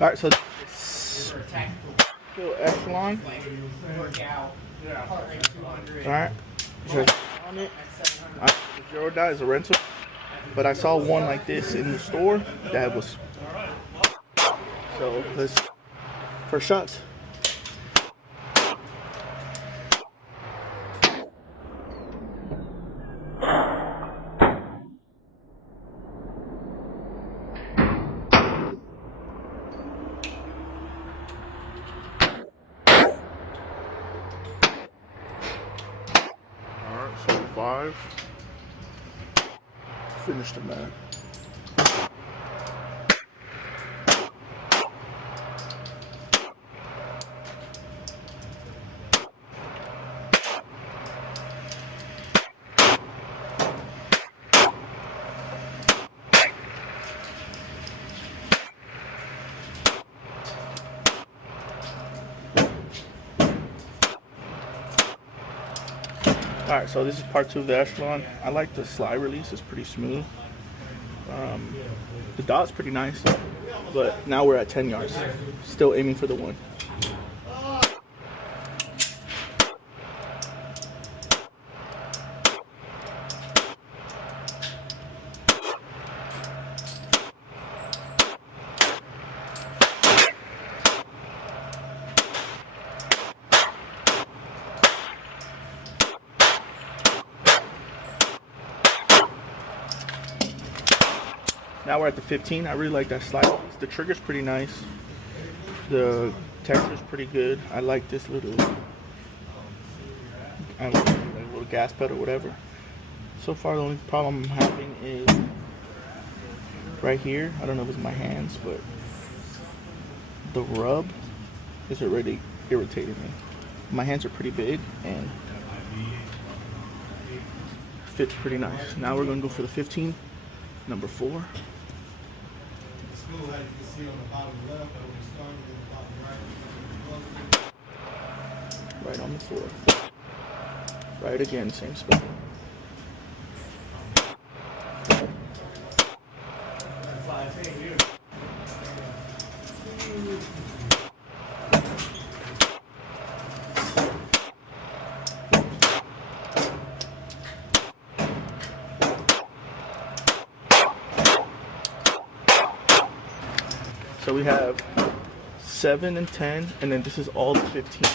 Alright, so this echelon. Alright, just on it. Zero dot is a rental, but I saw one like this in the store that was. So let's first shots. So 5. Finished the man. Alright, so this is part 2 of the echelon. I like the slide release, it's pretty smooth. The dot's pretty nice, but now we're at 10 yards. Still aiming for the 1. Now we're at the 15. I really like that slide. The trigger's pretty nice. The texture's pretty good. I like this little, little gas pedal, whatever. So far, the only problem I'm having is right here. I don't know if it's my hands, but the rub is already irritating me. My hands are pretty big and fits pretty nice. Now we're gonna go for the 15, number 4. Right on the 4th. Right again, same spot. So we have 7 and 10, and then this is all the 15.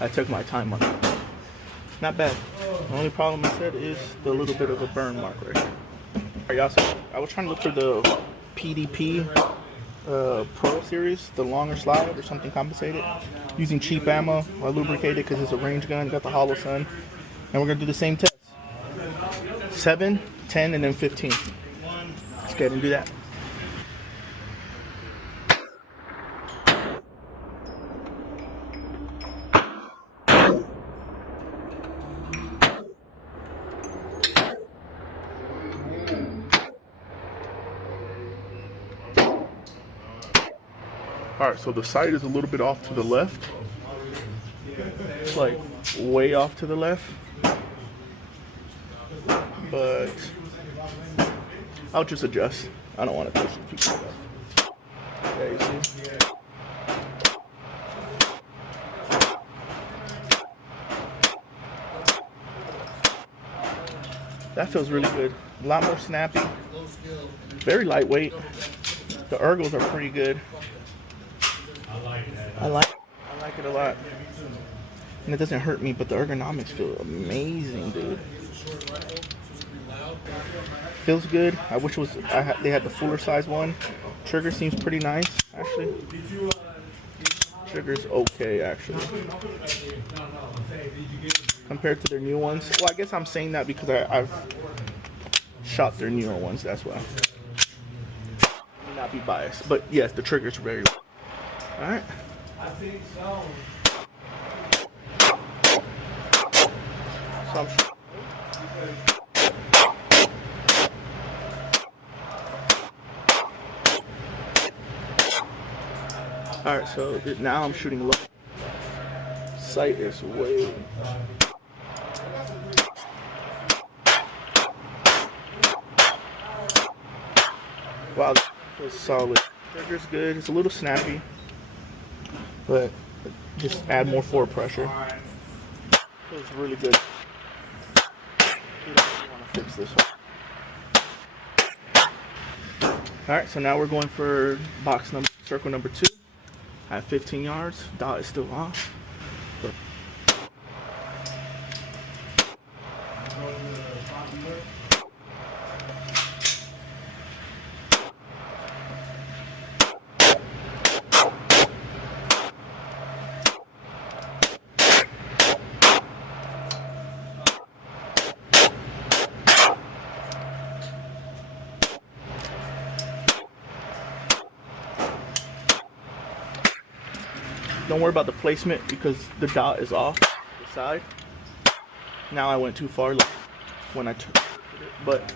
I took my time on it. Not bad. The only problem I said is the little bit of a burn mark right here. Alright, y'all, so I was trying to look for the PDP Pro Series, the longer slide or something compensated. Using cheap ammo, I lubricated because it's a range gun, got the hollow sun. And we're going to do the same test. 7, 10, and then 15. Let's go ahead and do that. Alright, so the sight is a little bit off to the left. It's like way off to the left. But I'll just adjust. I don't want to push it too far. Yeah, you see? That feels really good. A lot more snappy. Very lightweight. The ergos are pretty good. I like it a lot. And it doesn't hurt me, but the ergonomics feel amazing, dude. Feels good. I wish it was they had the fuller size one. Trigger seems pretty nice, actually. Trigger's okay, actually. Compared to their new ones. Well, I guess I'm saying that because I've shot their newer ones, that's why. I may not be biased. But yes, the trigger's very well. Alright. I think so. Alright, so now I'm shooting low. Sight is way. Wow, that feels solid. Trigger's good. It's a little snappy, but just add more forward pressure. Feels really good. You don't want to fix this one. Alright, so now we're going for circle number 2 at 15 yards. Dot is still off. Don't worry about the placement because the dot is off the side. Now I went too far when I took it, but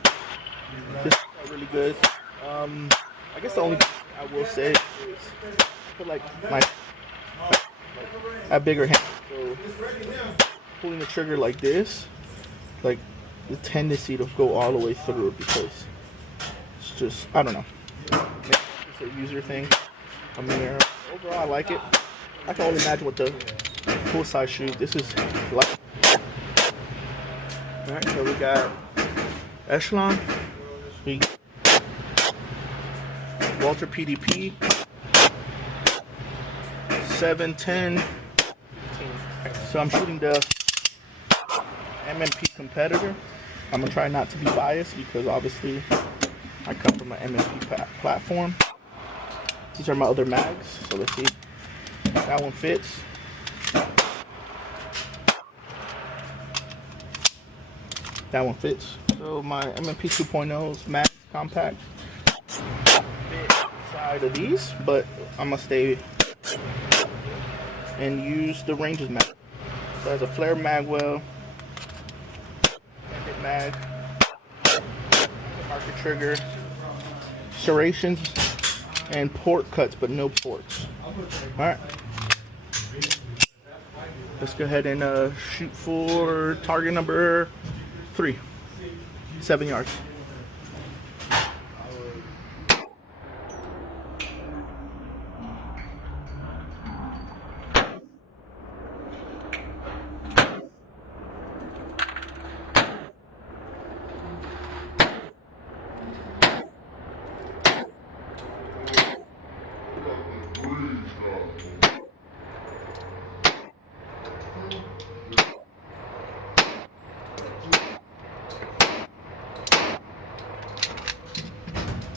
this is really good. I guess the only thing I will say is I feel like I have bigger hands, so pulling the trigger like this, like the tendency to go all the way through because it's just, I don't know. Maybe it's a user thing. I mean, overall I like it. I can only imagine what the full size shoe. This is like. Alright, so we got Echelon, Walter PDP, 7, 10, 15. So I'm shooting the MMP competitor. I'm gonna try not to be biased because obviously I come from an MMP platform. These are my other mags, so let's see. That one fits. That one fits. So my MMP 2.0's max compact fit inside of these, but I'm gonna stay and use the Ranges mag. So it has a flare mag well, mag, marker trigger, serrations, and port cuts, but no ports. Alright. Let's go ahead and shoot for target number 3. 7 yards.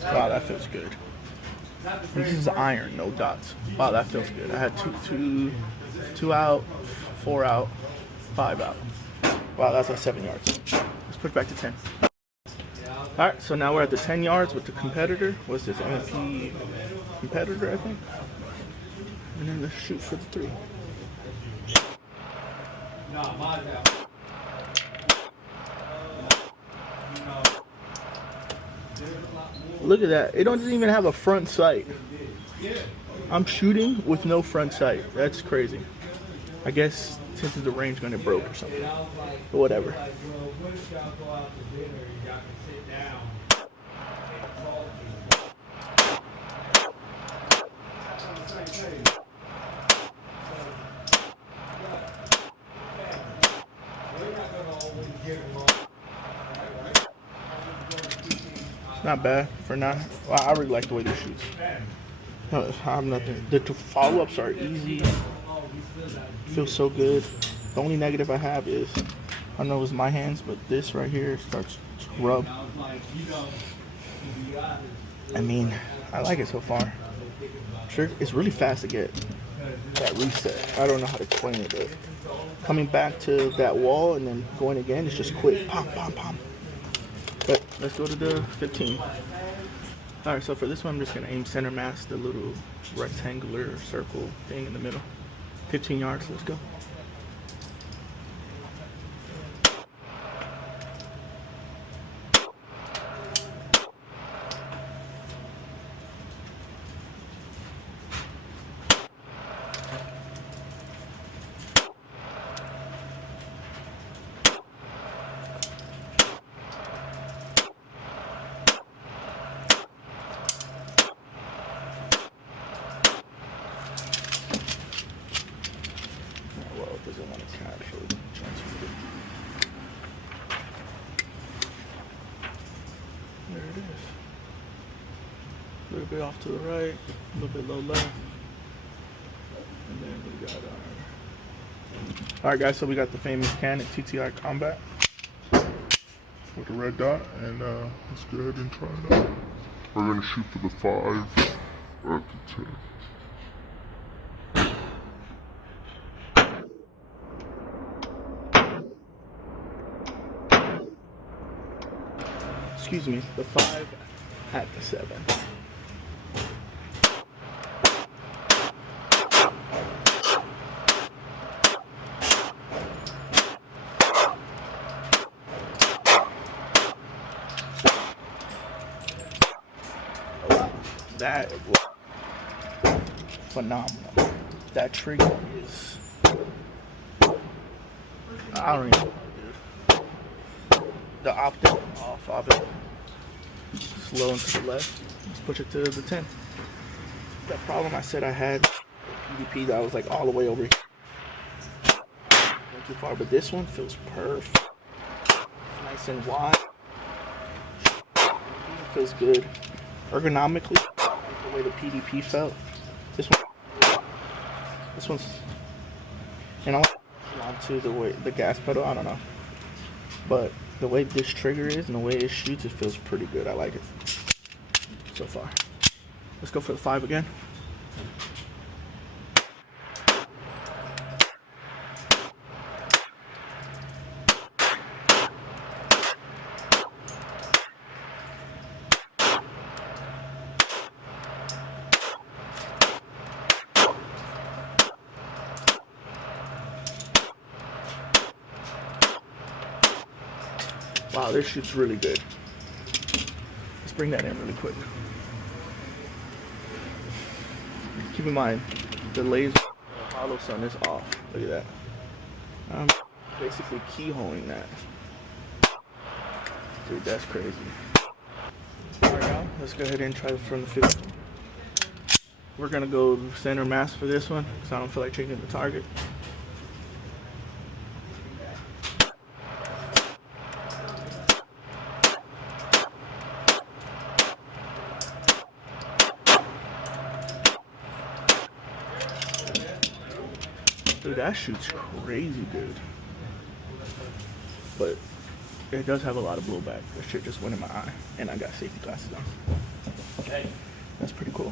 Wow, that feels good. This is iron, no dots. Wow, that feels good. I had two out, 4 out, 5 out. Wow, that's like 7 yards. Let's push back to 10. Alright, so now we're at the 10 yards with the competitor. What's this? MP competitor, I think. And then let's shoot for the 3. Look at that. It doesn't even have a front sight. I'm shooting with no front sight. That's crazy. I guess since the range gun it broke or something. But whatever. Not bad for now. Well, I really like the way this shoots. I have nothing. The follow-ups are easy. Feels so good. The only negative I have is, I don't know if it's my hands, but this right here starts to rub. I mean, I like it so far. Sure, it's really fast to get that reset. I don't know how to explain it, but coming back to that wall and then going again, it's just quick. Pom, pom, pom. But let's go to the 15. Alright, so for this one, I'm just going to aim center mass the little rectangular circle thing in the middle. 15 yards, let's go. Actually, transfer it. There it is. A little bit off to the right, a little bit low left. And then we got our... Alright guys, so we got the famous Canon TTI Combat with a red dot, and let's go ahead and try it out. We're going to shoot for the 5 at the 10. Excuse me, the 5 at the 7. That was phenomenal. That trigger is, I don't even know, dude. The optic off of it. Slow and to the left. Let's push it to the 10. That problem I said I had with PDP, that was like all the way over here. Not too far, but this one feels perfect. Nice and wide. It feels good. Ergonomically, the way the PDP felt. This one's, and I want to the way the gas pedal. I don't know, but the way this trigger is and the way it shoots, it feels pretty good. I like it so far. Let's go for the 5 again. Wow, this shoots really good. Let's bring that in really quick. Keep in mind, the laser hollow sun is off. Look at that. I'm basically keyholing that. Dude, that's crazy. Alright, now let's go ahead and try from the 50. We're gonna go center mass for this one because I don't feel like changing the target. Dude, that shoots crazy good. But it does have a lot of blowback. That shit just went in my eye. And I got safety glasses on. Okay. That's pretty cool.